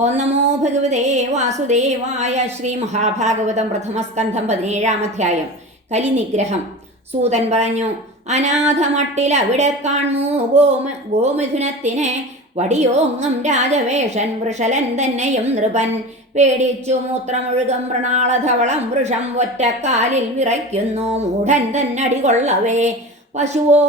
ഓം നമോ ഭഗവതേ വാസുദേവായ ശ്രീ മഹാഭാഗവതം പ്രഥമസ്കന്ധം പതിനേഴാം അധ്യായം. കലിനിഗ്രഹം. സൂതൻ പറഞ്ഞു അനാഥമട്ടിൽ അവിടെ കാണൂ ഗോമ ഗോമിഥുനത്തിനെ വടിയോങ്ങും രാജവേഷൻ വൃഷലൻ തന്നെയും നൃപൻ. പേടിച്ചു മൂത്രമൊഴുകം മൃണാളധവളം വൃഷം ഒറ്റക്കാലിൽ വിറയ്ക്കുന്നു മൂഢൻ തന്നടി കൊള്ളവേ. പശുവോ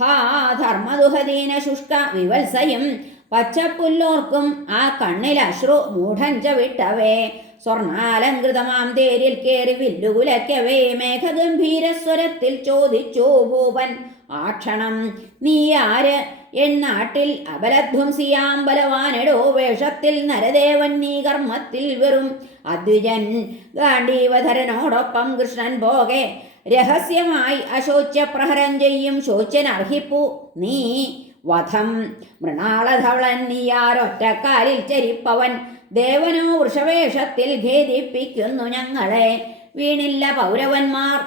ഹാ ധർമ്മദുഹദീന ശുഷ്ക വിവത്സയും പച്ചപ്പുല്ലോർക്കും ആ കണ്ണിൽ അശ്രു മൂഢഞ്ച വിട്ടവേ. സ്വർണാലങ്കൃതമാം തേരിൽ കേറി വില്ലുകുലയ്ക്കവേ. മേഘഗംഭീരസ്വരത്തിൽ ചോദിച്ചു ഭൂപൻ ആക്ഷണം ക്ഷണം നീ ആര്? എന്നാട്ടിൽ അപലധ്വംസിയാം ബലവാനെടോ. വേഷത്തിൽ നരദേവൻ നീ കർമ്മത്തിൽ വെറും അദ്വിജൻ. ഗാണ്ഡീവധരനോടൊപ്പം കൃഷ്ണൻ പോകെ. രഹസ്യമായി അശോച്യ പ്രഹരം ചെയ്യും. ശോച്യൻ അർഹിപ്പു നീ. വധം മൃണാളധവളൻ കാലിൽ ചരിപ്പവൻ. ദേവനോ വൃഷവേഷത്തിൽ ഖേദിപ്പിക്കുന്നു ഞങ്ങളെ. വീണില്ല പൗരവന്മാർ.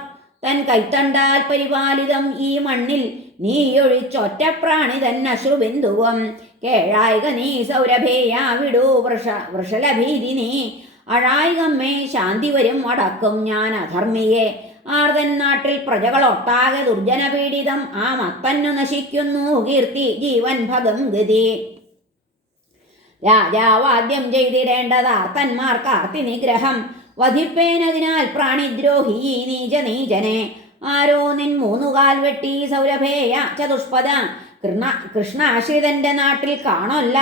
തൻ കൈത്തണ്ടാൽ പരിപാലിതം ഈ മണ്ണിൽ. നീയൊഴിച്ചൊറ്റപ്രാണി പ്രാണിതൻ അശ്രുബിന്ദുവം. കേഴായിക നീ സൗരഭേയാ വിടൂ വൃഷ വൃഷലഭീതി നീ അഴായികമ്മേ ശാന്തി വരും അടക്കും ഞാൻ അധർമ്മിയെ. ആർതൻ നാട്ടിൽ പ്രജകളൊട്ടാകെ ദുർജനപീഡിതം ആ മത്തന്നു നശിക്കുന്നു കീർത്തി ജീവൻ ഭഗം ഗതി രാജാവാദ്യം ചെയ്തിടേണ്ടത് ആർത്തന്മാർക്ക് ആർത്തി നിഗ്രഹം. വധിപ്പേനതിനാൽ പ്രാണിദ്രോഹി നീച നീചനെ. ആരോ നിൻ മൂന്നുകാൽ വെട്ടി സൗരഭേയ ചതുഷ്പദ. കൃഷ്ണ കൃഷ്ണാശ്രിതന്റെ നാട്ടിൽ കാണല്ല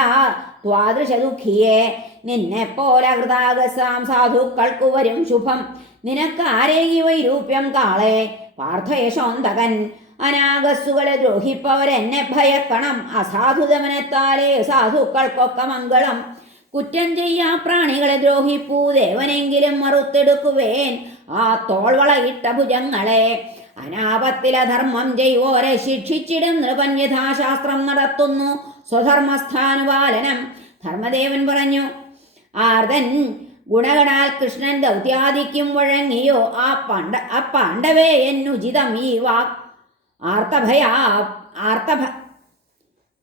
ദ്വാദൃശ ദുഃഖിയെ നിന്നെ പോലെ ഹൃദാഗസാം സാധുക്കൾക്കു വരും ശുഭം. നിനക്കാരേകി വൈരൂപ്യം കാളെ? പാർത്ഥയശോന്തകൻ അനാഗസ്സുകളെ ദ്രോഹിപ്പവരെന്നെ ഭയക്കണം. അസാധുതമനത്താലേ സാധുക്കൾക്കൊക്കെ മംഗളം. കുറ്റം ചെയ്യാ പ്രാണികളെ ദ്രോഹിപ്പൂ. ദേവനെങ്കിലും മറുത്തെടുക്കുവേൻ. ആ തോൾവളയിട്ട ഭുജങ്ങളെ. അനാപത്തിലധർമ്മം ചെയ്യോരെ ശിക്ഷിച്ചിടും നൃപൻ യഥാശാസ്ത്രം നടത്തുന്നു സ്വധർമ്മസ്ഥാനുപാലനം. ധർമ്മദേവൻ പറഞ്ഞു ആർദൻ ഗുണഗണാൽ കൃഷ്ണൻ ദൗത്യാദിക്കും വഴങ്ങിയോ? ആ പാണ്ഡ ആ പാണ്ഡവേ എന്നുചിതം ഈ വാക് ആർത്തഭയ ആർത്തഭ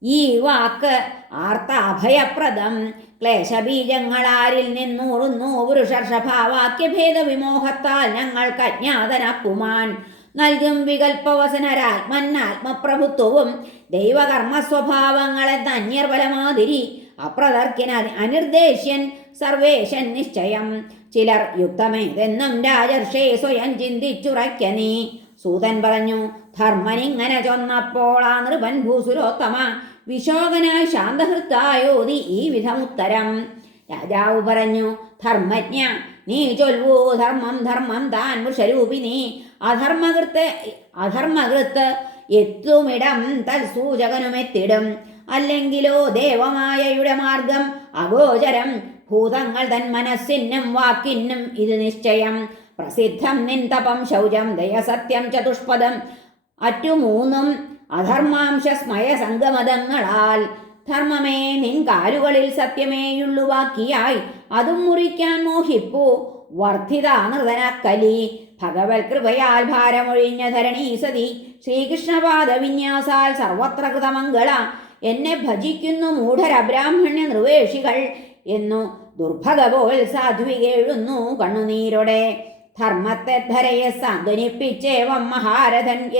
ഈ വാക്ക് ആർത്ത അഭയപ്രദം ക്ലേശബീജങ്ങളാരിൽ നിന്നൂറുന്നു വൃഷർഷഭാവാക്യഭേദ വിമോഹത്താൽ ഞങ്ങൾക്ക് അജ്ഞാതനാക്കുമാൻ. നൽകും വികൽപ്പവസനരാത്മന്നാത്മപ്രഭുത്വവും ദൈവകർമ്മ സ്വഭാവങ്ങളെ ധന്യർ പലമാതിരി അപ്രതർക്കിന അനിർദ്ദേശ്യൻ സർവേശൻ നിശ്ചയം. ചിലർ യുക്തമേതെന്നും രാജർഷേ സ്വയം ചിന്തിച്ചുറയ്ക്ക നീ. സൂതൻ പറഞ്ഞു ധർമ്മനിങ്ങനെ ചൊന്നപ്പോൾ ആ നൃപൻ ഭൂസുരോത്തമ വിശോകനായി ശാന്തഹൃത്തായോതി ഈ വിധം ഉത്തരം. രാജാവ് പറഞ്ഞു ധർമ്മജ്ഞ നീ ചൊൽവൂ ധർമ്മം ധർമ്മം താൻ വൃഷരൂപിണി അധർമ്മകൃത്ത് അധർമ്മകൃത്ത് എത്തുമിടം തൽസൂചകനുമെത്തിടും. അല്ലെങ്കിലോ ദേവമായയുടെ മാർഗം? അഗോചരം. ഭൂതങ്ങൾ തൻ മനസ്സിനും വാക്കിനും ഇത് നിശ്ചയം. പ്രസിദ്ധം നിൻ തപം ശൗചം ദയസത്യം ചതുഷ്പദം അറ്റു മൂന്നും അധർമാംശ സ്മയ സംഗമതങ്ങളാൽ. ധർമ്മമേ നിൻ കാലുകളിൽ സത്യമേയുള്ളു ബാക്കിയായി അതും മുറിക്കാൻ മോഹിപ്പു. വർദ്ധിതാനൃതനക്കലി. ഭഗവത് കൃപയാൽ ഭാരമൊഴിഞ്ഞ ധരണീ സതി ശ്രീകൃഷ്ണപാദ വിന്യാസാൽ സർവത്ര കൃതമംഗള. എന്നെ ഭജിക്കുന്നു മൂഢരബ്രാഹ്മണ്യ നൃവേഷികൾ എന്നു ദുർഭഗവോൽ സാധ്വികേഴുന്നു കണ്ണുനീരോടെ. ധർമ്മത്തെ ധരയെ സാന്ത്വനിപ്പിച്ചേവം മഹാരഥൻ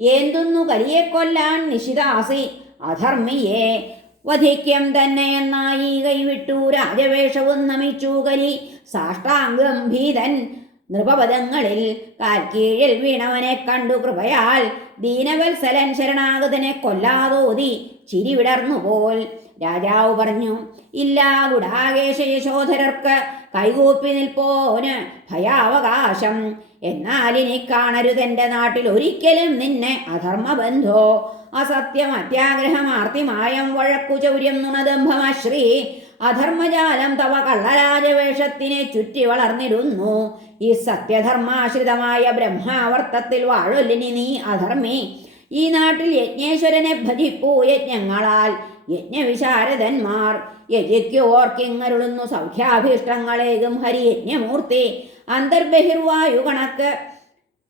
ഏന്തുന്നു കലിയെ കൊല്ലാൻ നിശിതാസി. അധർമ്മിയെ വധിക്യം തന്നെ എന്നായി കൈവിട്ടു. രാജവേഷവും നമിച്ചു കലി. സാഷ്ടാംഗം ഭീതൻ നൃപപദങ്ങളിൽ കാൽക്കീഴിൽ വീണവനെ കണ്ടു കൃപയാൽ ദീനവത്സലൻ ശരണാഗതനെ കൊല്ലാതോതി ചിരി വിടർന്നു പോൽ. രാജാവ് പറഞ്ഞു ഇല്ല ഗുഡാകേശ യശോധരർക്ക് കൈകൂപ്പി നിൽപ്പോന് ഭയാവകാശം. എന്നാൽ ഇനി കാണരുതെന്റെ നാട്ടിൽ ഒരിക്കലും നിന്നെ അധർമ്മബന്ധോ. അസത്യം അത്യാഗ്രഹമാർത്തിമായം വഴക്കു ചൗര്യം നുണദംഭമശ്രീ അധർമ്മജാലം തവ കള്ളരാജവേഷത്തിനെ ചുറ്റി വളർന്നിരുന്നു ഈ സത്യധർമാശ്രിതമായ ബ്രഹ്മാവർത്തത്തിൽ വാഴൊല്ലിനി നീ അധർമ്മി. ഈ നാട്ടിൽ യജ്ഞേശ്വരനെ ഭജിപ്പൂ യജ്ഞങ്ങളാൽ യജ്ഞവിശാരദന്മാർ. യജിക്ക് ഓർക്കിങ്ങരുളുന്നു സൗഖ്യാഭീഷ്ടങ്ങളേകും ഹരിയജ്ഞമൂർത്തി. അന്തർബഹിർവായു കണക്ക്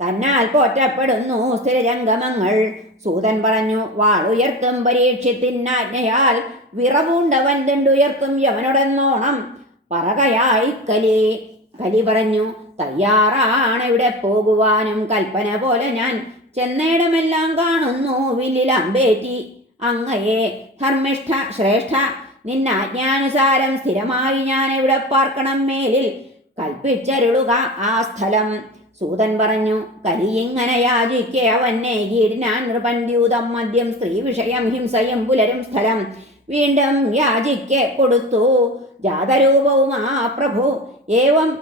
തന്നാൽ പോറ്റപ്പെടുന്നു സ്ഥിരജംഗമങ്ങൾ. സൂതൻ പറഞ്ഞു വാളുയർക്കും പരീക്ഷത്തിനാജ്ഞയാൽ വിറപൂണ്ടവൻ ദണ്ടുയർത്തും യവനോടെന്നോണം. പറകയായി കലി. കലി പറഞ്ഞു തയ്യാറാണ് ഇവിടെ പോകുവാനും. കൽപ്പന പോലെ ഞാൻ ചെന്നയിടമെല്ലാം കാണുന്നു വില്ലിൽ അമ്പേറ്റി. അങ്ങയെ ധർമ്മിഷ്ഠ ശ്രേഷ്ഠ നിന്നാജ്ഞാനുസാരം സ്ഥിരമായി ഞാൻ ഇവിടെ പാർക്കണം മേലിൽ? കൽപ്പിച്ചരുളുക ആ സ്ഥലം. സൂതൻ പറഞ്ഞു കലിയിങ്ങനെ യാചിക്കെ അവനെ കീഴിനാൻ നൃപന്യൂതം മദ്യം സ്ത്രീ വിഷയം ഹിംസയും പുലരും സ്ഥലം. വീണ്ടും യാചിക്കെ കൊടുത്തു. ജാതരൂപവും ആ പ്രഭു ഏവം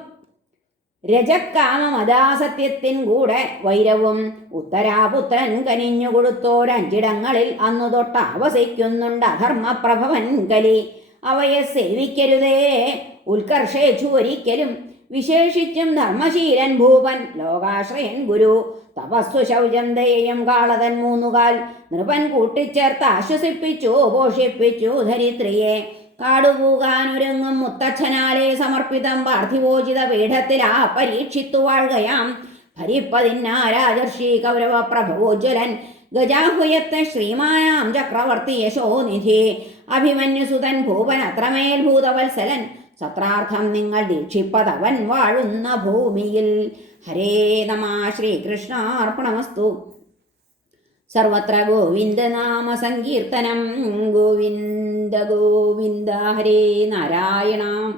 രജക്കാമമദാസത്യത്തിൻ കൂടെ വൈരവും ഉത്തരാപുത്രൻ കനിഞ്ഞു കൊടുത്തോരഞ്ചിടങ്ങളിൽ അന്നു തൊട്ട് അവസിക്കുന്നുണ്ട് അധർമ്മപ്രഭവൻ കലി. അവയെ സേവിക്കരുതേ. ഉത്കർഷേച്ചു ഒരിക്കലും വിശേഷിച്ചും ധർമ്മശീലൻ ഭൂപൻ ലോകാശ്രയൻ ഗുരു. തപസ്സു ശൗചം ദയയും കാളതൻ മൂന്നുകാൽ. നൃപൻ കൂട്ടിച്ചേർത്ത് ആശ്വസിപ്പിച്ചു പോഷിപ്പിച്ചു ധരിത്രിയെ. കാടുപൂകാനൊരുങ്ങും മുത്തച്ഛനാലെ സമർപ്പിതം പാർത്ഥിവോചിത പീഠത്തിലാ പരീക്ഷിത്തു വാഴുകയാം. ഹരിപ്പതിന്നാരാജർഷി കൗരവ പ്രഭവോജ്വലൻ ഗജാഹുയത്തെ ശ്രീമാനാം ചക്രവർത്തി യശോനിധി. അഭിമന്യുസുതൻ ഭൂപൻ അത്രമേൽ ഭൂതവത്സലൻ. സത്രാർത്ഥം നിങ്ങൾ ദീക്ഷിപ്പതവൻ വാഴുന്ന ഭൂമിയിൽ. ഹരേ നമ ശ്രീകൃഷ്ണാർപ്പണമസ്തു. സർവത്ര ഗോവിന്ദനാമ സങ്കീർത്തനം. ഗോവിന്ദ ഗോവിന്ദ ഹരേ നാരായണ.